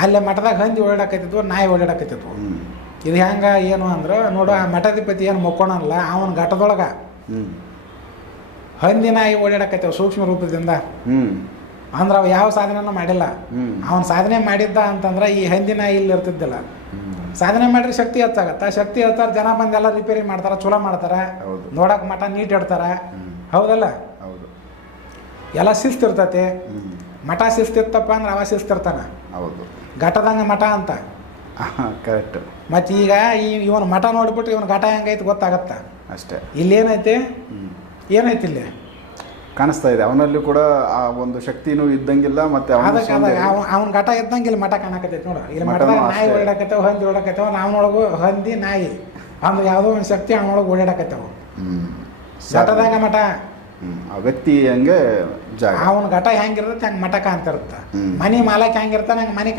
ಅಲ್ಲೇ ಮಠದಾಗ ಹಂದಿ ಓಡಾಡಕತ್ತಿದ್ವು, ನಾಯಿ ಓಡಾಡಕತ್ತಿದ್ವು. ಇದು ಹೆಂಗೆ ಏನು ಅಂದ್ರೆ ನೋಡು, ಆ ಮಠಾಧಿಪತಿ ಏನು ಮೊಕ್ಕೋಣಲ್ಲ, ಅವನ ಘಟದೊಳಗೆ ಹಂದಿ ನಾಯಿ ಓಡಾಡಕತ್ತೇವೆ ಸೂಕ್ಷ್ಮ ರೂಪದಿಂದ. ಅಂದ್ರೆ ಅವ ಯಾವ ಸಾಧನೆನೂ ಮಾಡಿಲ್ಲ. ಅವನು ಸಾಧನೆ ಮಾಡಿದ್ದ ಅಂತಂದ್ರೆ ಈ ಹಂದಿ ನಾಯಿ ಇಲ್ಲಿ ಇರ್ತಿದ್ದಿಲ್ಲ. ಸಾಧನೆ ಮಾಡಿದ್ರೆ ಶಕ್ತಿ ಹೆಚ್ಚಾಗತ್ತ, ಶಕ್ತಿ ಹೆಚ್ಚಾರ ಜನ ಬಂದೆಲ್ಲ ರಿಪೇರಿ ಮಾಡ್ತಾರೆ, ಚಲೋ ಮಾಡ್ತಾರೆ, ನೋಡಕ್ಕೆ ಮಠ ನೀಟ್ ಇಡ್ತಾರೆ. ಹೌದಲ್ಲ? ಎಲ್ಲ ಶಿಸ್ತಿರ್ತೈತಿ. ಮಠ ಶಿಸ್ತಿರ್ತಪ್ಪ ಅಂದ್ರೆ ಅವ ಶಿಸ್ತಿರ್ತಾನೆ. ಹೌದು, ಘಟದಂಗೆ ಮಠ ಅಂತ. ಕರೆಕ್ಟ್. ಮತ್ತು ಈಗ ಇವನು ಮಠ ನೋಡ್ಬಿಟ್ಟು ಇವನು ಘಟ ಹೆಂಗೈತಿ ಗೊತ್ತಾಗತ್ತ ಅಷ್ಟೇ. ಇಲ್ಲೇನೈತಿ, ಏನೈತಿ ಇಲ್ಲಿ ಕಾಣಿಸ್ತಾ ಇದೆ. ಅವನಲ್ಲಿ ಕೂಡ ಆ ಒಂದು ಶಕ್ತಿನೂ ಇದ್ದಂಗಿಲ್ಲ. ಮತ್ತೆ ಅವನ ಘಟ ಇದ್ದಂಗಿಲ್ಲ ಮಠ ಕಾಣಕತ್ತೈತಿ ನೋಡು. ಇಲ್ಲಿ ಮಠದಾಗ ನಾಯಿ ಓಡಾಡಕತ್ತೇವ, ಹಂದಿ ಓಡಾಕತ್ತೇವ. ನಾವನೊಳಗು ಹಂದಿ ನಾಯಿ ಅಂದ್ರೆ ಯಾವುದೋ ಒಂದು ಶಕ್ತಿ ಅವನೊಳಗೆ ಓಡಾಡಕತ್ತೇವ. ಘಟದಾಗ ಮಠ, ಆ ವ್ಯಕ್ತಿ ಹಂಗೆ ಜಾಗ, ಅವನ ಘಟ ಹೆಂಗಿರ್ತೈತೆ ಹಂಗೆ ಮಠ ಕಾಣ್ತಿರುತ್ತೆ. ಮನೆ ಮಾಲಕ್ ಹೆಂಗಿರ್ತಾನೆ ಹಂಗೆ ಮನೆ